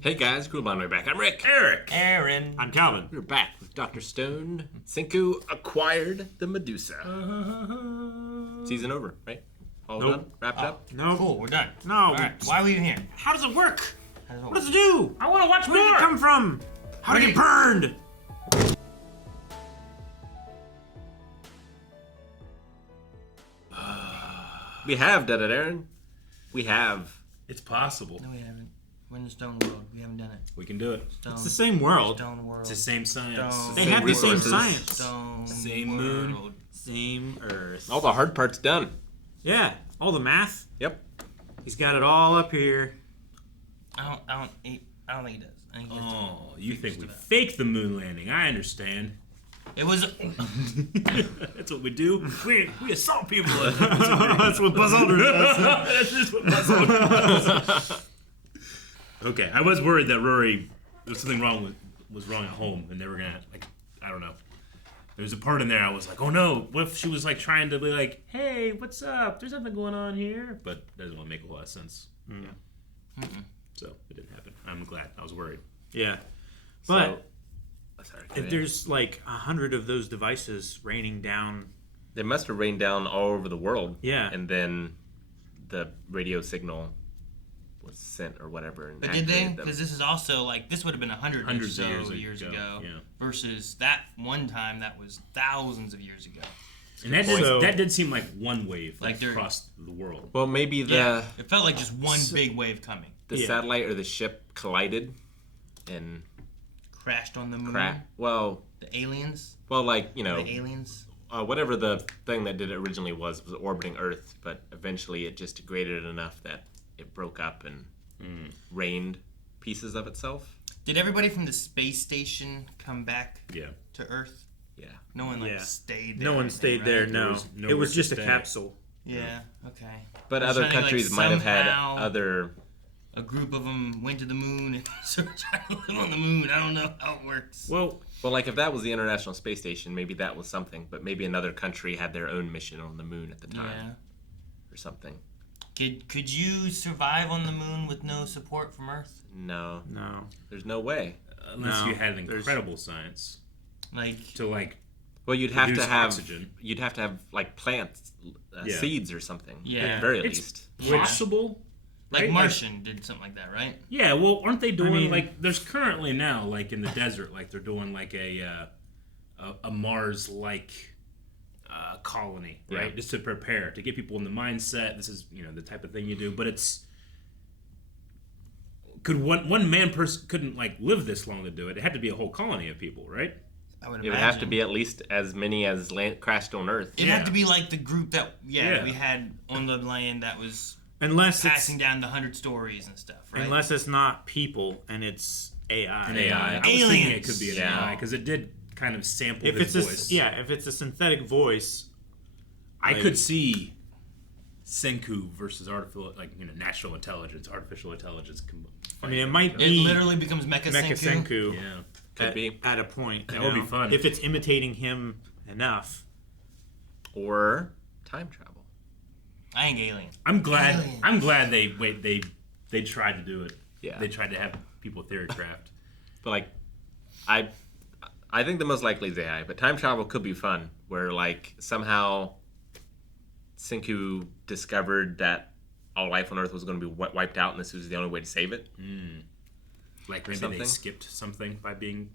Hey guys, Cool on my back. I'm Rick. Eric. Aaron. I'm Calvin. We're back with Dr. Stone. Senku acquired the Medusa. Season over, right? All Nope. done? Wrapped up? No. Cool, we're done. No. All right, why are we even here? How does it work? How does it What work? does it do? I want to watch Where did it more. come from? How did it get burned? We have done it, Aaron. We have. It's possible. No, we haven't. We're in the stone world. We haven't done it. We can do it. Stone. It's the same world. Stone world. It's the same science. Stone. They have the same resources. science. Stone Same world. moon. Same Earth. All the hard parts done. Yeah, all the math. Yep. He's got it all up here. I don't think he does. I think he has to Oh, you think we stuff. faked the moon landing? I understand. It was. That's what we do. We assault people. That's what Buzz Aldrin does. That's just what Buzz Aldrin does. Okay, I was worried that Ruri, there was something wrong was wrong at home, and they were gonna I don't know. There was a part in there I was like, oh no, what if she was like trying to be like, hey, what's up? There's nothing going on here, but that doesn't really make a whole lot of sense. Yeah. So it didn't happen. I'm glad. I was worried. Yeah, but Sorry, go if ahead. there's like 100 of those devices raining down. They must have rained down all over the world. Yeah. And then the radio signal was sent or whatever. And But did they? activated them. Because this is also like this would have been Hundreds or of so years ago, ago, yeah. versus that one time that was thousands of years ago. And that So- did seem like one wave Like they're- across the world. Well, maybe Yeah, it felt like just one big wave coming. the Yeah. satellite or the ship collided and Crashed on the moon. Well, The aliens. like, you know, The aliens. whatever the thing that did it originally was orbiting Earth, but eventually it just degraded enough that it broke up and rained pieces of itself. Did everybody from the space station come back Yeah. to Earth? Yeah. No one Yeah. stayed there. No or one anything, stayed right? there. No, was it nowhere was to just a stay. capsule. Yeah. Okay. But I was other trying to, like, countries might have had somehow- other. A group of them went to the moon and started trying to live on the moon. I don't know how it works. Well, Well, like if that was the International Space Station, maybe that was something. But maybe another country had their own mission on the moon at the time Yeah. or something. Could you survive on the moon with no support from Earth? No, No. there's no way. unless No, you had there's- incredible science Like, to like Well, you'd have to produce have oxygen. you'd have to have like plants, Yeah. seeds or something. Yeah. At the very It's least. possible. like right? Martian did something like that, right? Yeah, well, aren't they doing mean- like? There's currently now, like in the desert, like they're doing like a Mars-like colony, right? Yeah. Just to prepare to get people in the mindset. This is the type of thing you do, but it's could one man person couldn't like live this long to do it. It had to be a whole colony of people, right? I would It imagine. would have to be at least as many as crashed on Earth. It'd Yeah. have to be like the group that Yeah. we had on the land that was Unless passing it's down the 100 stories and stuff, right? unless it's not people and it's AI. An AI. I was thinking it Aliens. could be an Yeah. AI because it did kind of sample If his it's voice. if it's a synthetic voice, I like- could see Senku versus natural intelligence, artificial intelligence. I mean, it might It be literally becomes Mecha Mecha Senku. Senku Yeah. Could be. at a point. That you would be know? fun. if it's imitating him enough. Or time travel. I think alien. I'm glad. Aliens. I'm glad they tried to do it. Yeah. They tried to have people theory craft. But like, I think the most likely is AI. But time travel could be fun, where like somehow Senku discovered that all life on Earth was going to be wiped out, and this was the only way to save it. Like maybe Something. they skipped something by being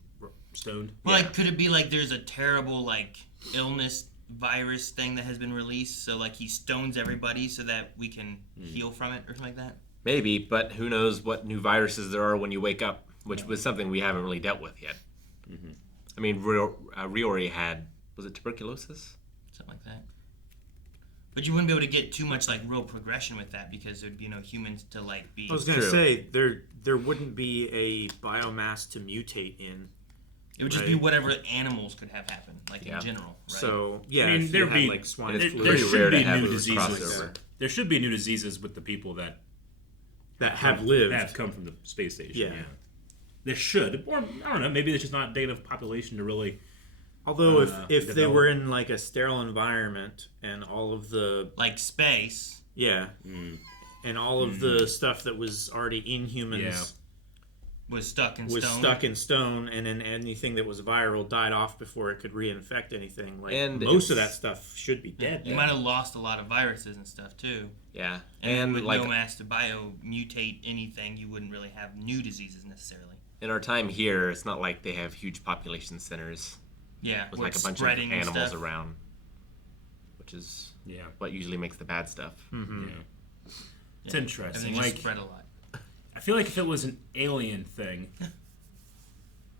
stoned. Well, Yeah. like, could it be like there's a terrible like illness virus thing that has been released, so like he stones everybody so that we can heal from it or something like that? Maybe, but who knows what new viruses there are when you wake up, which was something we haven't really dealt with yet. I mean, Riori had, was it tuberculosis? Something like that. But you wouldn't be able to get too much like real progression with that because there'd be no humans to like be. I was gonna True. say there wouldn't be a biomass to mutate in. It would just be Right. whatever animals could have happen, like Yeah. in general. Right? So yeah, I mean, if you there'd had, be like swine it's flu There pretty rare should to be have new a diseases. crossover. There should be new diseases with the people that that have lived. have come from the space station. Yeah. Yeah. There should, or I don't know. Maybe there's just not a big enough population to really. Although if they develop. were in like a sterile environment and all of the like space. and all of the stuff that was already in humans was stuck in was stone. stuck in stone, and then anything that was viral died off before it could reinfect anything. Like And most of it's- that stuff should be dead. You might have lost a lot of viruses and stuff too. Yeah, And with like no mass to biomutate anything, you wouldn't really have new diseases necessarily. in our time here, it's not like they have huge population centers Yeah, with where like a it's bunch of spreading and animals stuff. around, which is Yeah. what usually makes the bad stuff. Mm-hmm. Yeah. It's Yeah. interesting. Everything just Like, spread a lot. I feel like if it was an alien thing,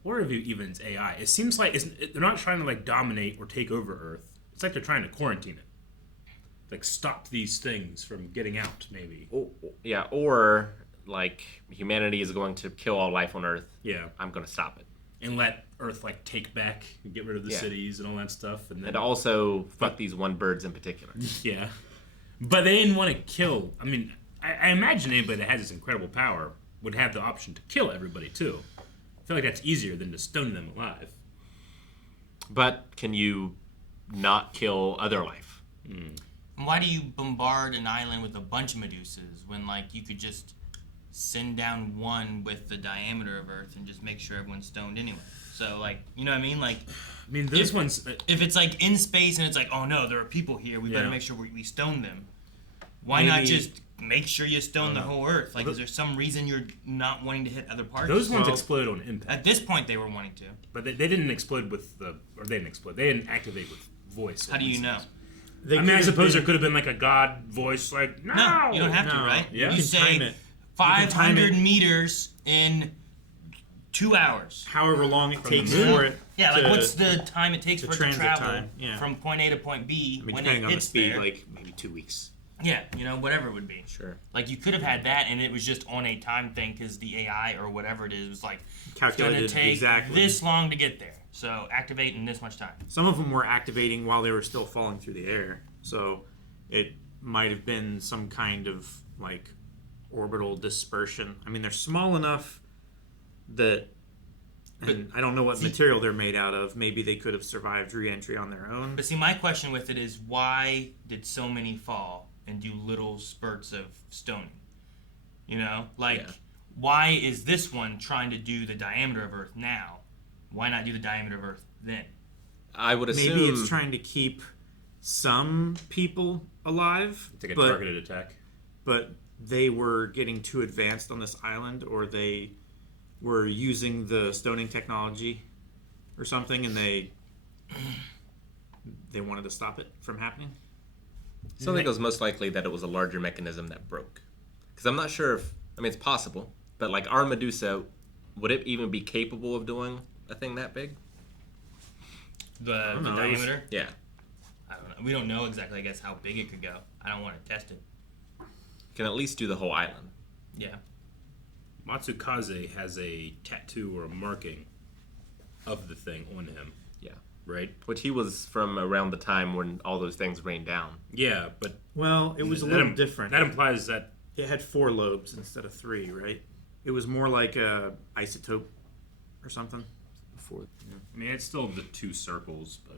or if even it's AI, it seems like they're not trying to like dominate or take over Earth. It's like they're trying to quarantine it, like stop these things from getting out. Maybe. Yeah, or like humanity is going to kill all life on Earth. Yeah. I'm going to stop it. And let Earth like take back and get rid of the Yeah. cities and all that stuff, and then And also fuck these one birds in particular. yeah. But they didn't want to kill. I mean, I imagine anybody that has this incredible power would have the option to kill everybody too. I feel like that's easier than to stone them alive. But can you not kill other life? Why do you bombard an island with a bunch of Medusas when, like, you could just send down one with the diameter of Earth and just make sure everyone's stoned anyway? So, like, you know what I mean? Like, I mean, those ones. if it's, like, in space and it's like, oh, no, there are people here, we better Yeah. make sure we stone them. Why not Maybe- just make sure you stone the whole Earth? Like, is there some reason you're not wanting to hit other parts? Those ones Well, explode on impact, At this point, they were wanting to. but they didn't explode with the, or they didn't explode. They didn't activate with voice. How do you know? They I mean, I could have suppose there been- could have been like a god voice, like no, No, you don't have to, No. right? Yeah. You You can time say it. 500 it. meters in 2 hours. however long it takes moon? for it. Yeah, like to- what's the time it takes the for it to transit travel time, yeah. from point A to point B I mean, when depending it on the hits speed, there? like maybe 2 weeks. Yeah, you know, whatever it would be. Sure. Like you could have had that, and it was just on a time thing because the AI or whatever it is was like it's gonna Calculated take exactly. this long to get there. So activate in this much time. Some of them were activating while they were still falling through the air, so it might have been some kind of like orbital dispersion. I mean, they're small enough that, and I don't know what material they're made out of. Maybe they could have survived re-entry on their own. But see, my question with it is why did so many fall and do little spurts of stoning? You know, like Yeah. why is this one trying to do the diameter of Earth now? Why not do the diameter of Earth then? I would assume Maybe it's trying to keep some people alive, Take a but targeted attack. but they were getting too advanced on this island, or they were using the stoning technology or something, and they wanted to stop it from happening. So I think it was most likely that it was a larger mechanism that broke. Because I'm not sure if, I mean, it's possible, but like our Medusa, would it even be capable of doing a thing that big? The don't know, it was- diameter? Yeah. I don't know. We don't know exactly, I guess, how big it could go. I don't want to test it. Can at least do the whole island. Yeah. Matsukaze has a tattoo or a marking of the thing on him, Yeah. right? Which he was from around the time when all those things rained down. Yeah, but Well, it was a that little im- different. That implies that It had 4 lobes instead of 3, right? It was more like a isotope or something. Before. I mean, it's still the 2 circles, but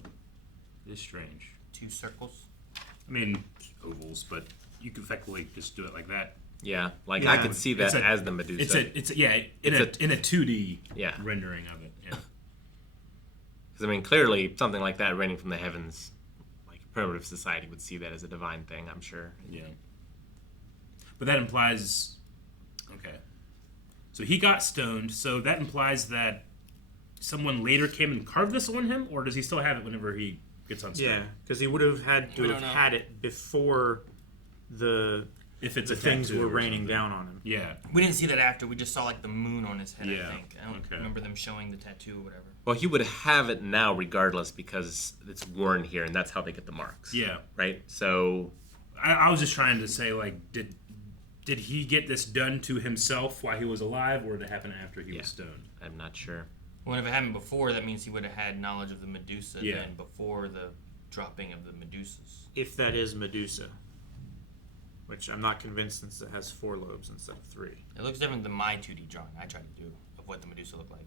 it's strange. 2 circles. I mean, ovals, but you can effectively just do it like that. Yeah. Like Yeah. I could see that It's a- as the Medusa. It's yeah, It's in a 2D Yeah. rendering of it. Yeah. Because I mean, clearly something like that raining from the heavens, like primitive society would see that as a divine thing. I'm sure. Yeah. But that implies, okay. So he got stoned. So that implies that someone later came and carved this on him, or does he still have it whenever he gets on stone? Yeah, because he would have had to We have don't know. had it before the If it's the a things tattoo were or raining something. down on him. Yeah. We didn't see that after. We just saw like the moon on his head, Yeah, I think. I don't okay. remember them showing the tattoo or whatever. Well, he would have it now regardless because it's worn here, and that's how they get the marks. Yeah. Right. So I was just trying to say, like, did he get this done to himself while he was alive, or did it happen after he Yeah. was stoned? I'm not sure. Well, if it happened before, that means he would have had knowledge of the Medusa Yeah. then before the dropping of the Medusas. If that is Medusa, which I'm not convinced since it has 4 lobes instead of 3. It looks different than my 2D drawing I tried to do of what the Medusa looked like.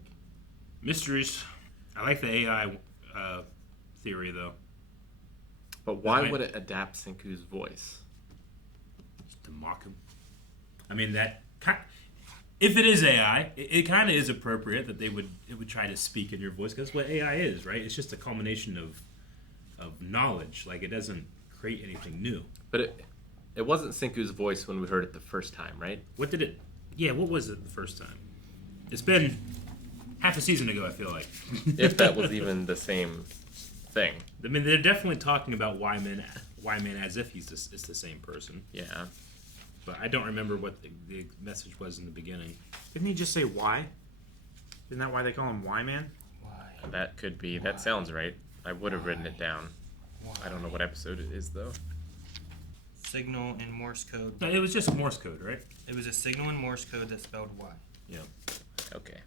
Mysteries. I like the AI theory, though. But why Right. would it adapt Senku's voice? Just to mock him. I mean, that if it is AI, it kind of is appropriate that it would try to speak in your voice, because that's what AI is, right? It's just a culmination of knowledge. Like, it doesn't create anything new. But it wasn't Senku's voice when we heard it the first time, right? What was it the first time? It's been half a season ago, I feel like. If that was even the same thing. I mean, they're definitely talking about Y-Man as if it's the same person. Yeah. But I don't remember what the message was in the beginning. Didn't he just say why? Isn't that why they call him Y-Man? That could be. That sounds right. I would have written it down. I don't know what episode it is, though. Signal in Morse code. No, it was just Morse code, right? It was a signal in Morse code that spelled Y. Yeah. Okay.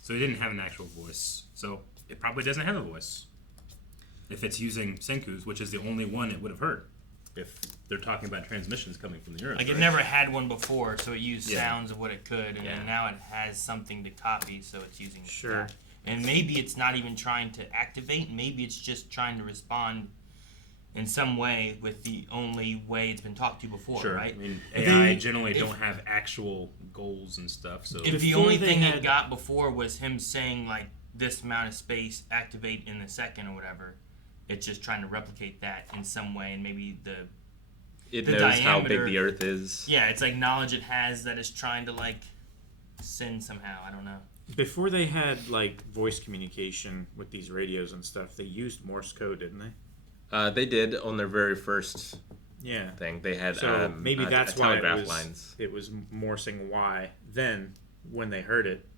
So it didn't have an actual voice. So it probably doesn't have a voice. If it's using Senku's, which is the only one it would have heard. If they're talking about transmissions coming from the Earth. Like, right? it never had one before, so it used Yeah. sounds of what it could, and then now it has something to copy, so it's using Sure. that. And maybe it's not even trying to activate, maybe it's just trying to respond in some way with the only way it's been talked to before, Sure. right? I mean, AI generally don't have actual goals and stuff. So If the Before only they thing had- it got before was him saying, like, this amount of space, activate in a second or whatever, it's just trying to replicate that in some way, and maybe It The knows how big diameter- the Earth is. yeah, it's like knowledge it has that is trying to, like, send somehow. I don't know. Before they had like voice communication with these radios and stuff, they used Morse code, didn't they? They did on their very first Yeah. thing. They had So maybe that's why telegraph it was, lines. it was morsing Y then when they heard it,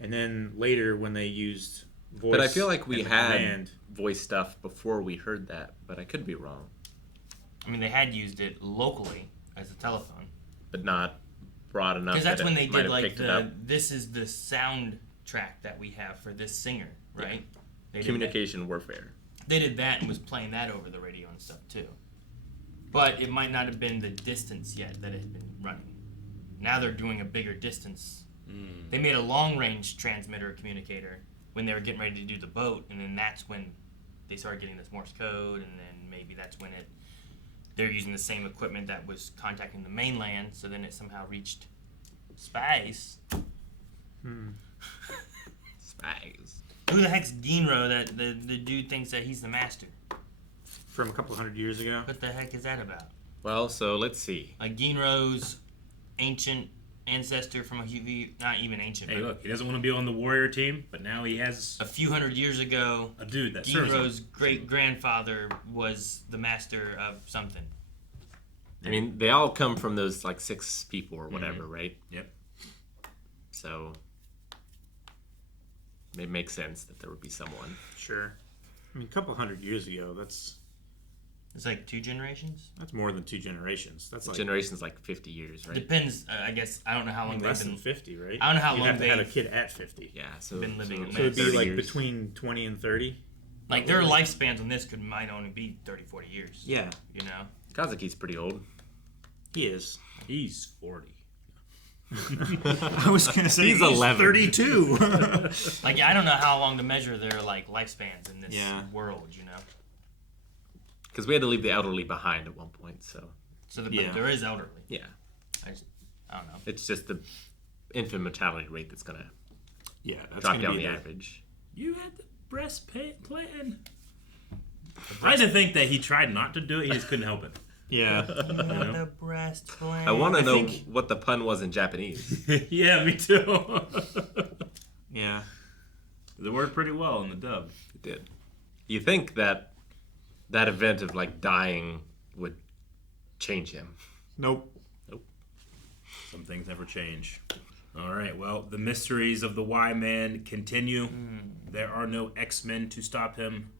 and then later when they used voice. But I feel like we and the had command. voice stuff before we heard that, but I could be wrong. I mean, they had used it locally as a telephone. But not broad enough. Because that's that when it they might did, have like, picked it up. this is the soundtrack that we have for this singer, right? They did that. Communication warfare. They did that and was playing that over the radio and stuff, too. But it might not have been the distance yet that it had been running. Now they're doing a bigger distance. They made a long-range transmitter communicator when they were getting ready to do the boat, and then that's when they started getting this Morse code, and then maybe that's when they're using the same equipment that was contacting the mainland, so then it somehow reached space. Spies. Who the heck's Ginro that the dude thinks that he's the master? From a couple hundred years ago. What the heck is that about? Well, so let's see. Like Ginro's ancient ancestor from not even ancient, hey, but look, he doesn't want to be on the warrior team, but now he has a few hundred years ago, a dude that serves Ginro's him. great-grandfather was the master of something. I mean, they all come from those, like, 6 people or whatever, right? Yep. So it makes sense that there would be someone. Sure. I mean, a couple hundred years ago. That's It's like 2 generations? more than 2 generations. That's like Generation's like 50 years, right? Depends, I guess. I don't know how long less they've than been 50, right? I don't know how You'd long have to have a they've- kid at 50. Yeah, so been living in So it'd be 30 like years. between 20 and 30. like their lifespans on this might only be 30, 40 years. Yeah, You know? Kazuki's pretty old. he is. He's 40. I was gonna say He's 11. 32. Like, I don't know how long to measure their, like, lifespans in this Yeah. world, you know? Because we had to leave the elderly behind at one point, so So but Yeah. there is elderly. yeah. I don't know. It's just the infant mortality rate that's going to yeah, that's drop gonna down be the average. You had the breast plan. I had to think that he tried not to do it. He just couldn't help it. Yeah, The breast plan. I want to know think- what the pun was in Japanese. Yeah, me too. yeah. It worked pretty well in the dub. It did. You think that that event of, like, dying would change him. Nope. Some things never change. All right, well, the mysteries of the Y-Man continue. There are no X-Men to stop him,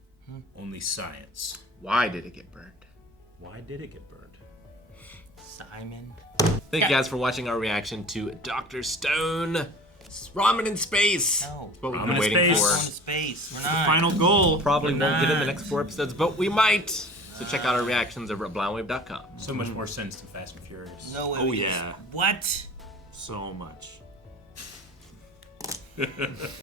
only science. Why did it get burned? Why did it get burned? Simon. Thank you guys for watching our reaction to Dr. Stone. Ramen in space. No. What we've Ramen been in waiting space. We're going for. to space. We're not. Final goal. Probably We're won't get in the not. next 4 episodes, but we might. So check out our reactions over at blindwave.com. So much more sense than Fast and Furious. No way. Oh, yeah. What? So much.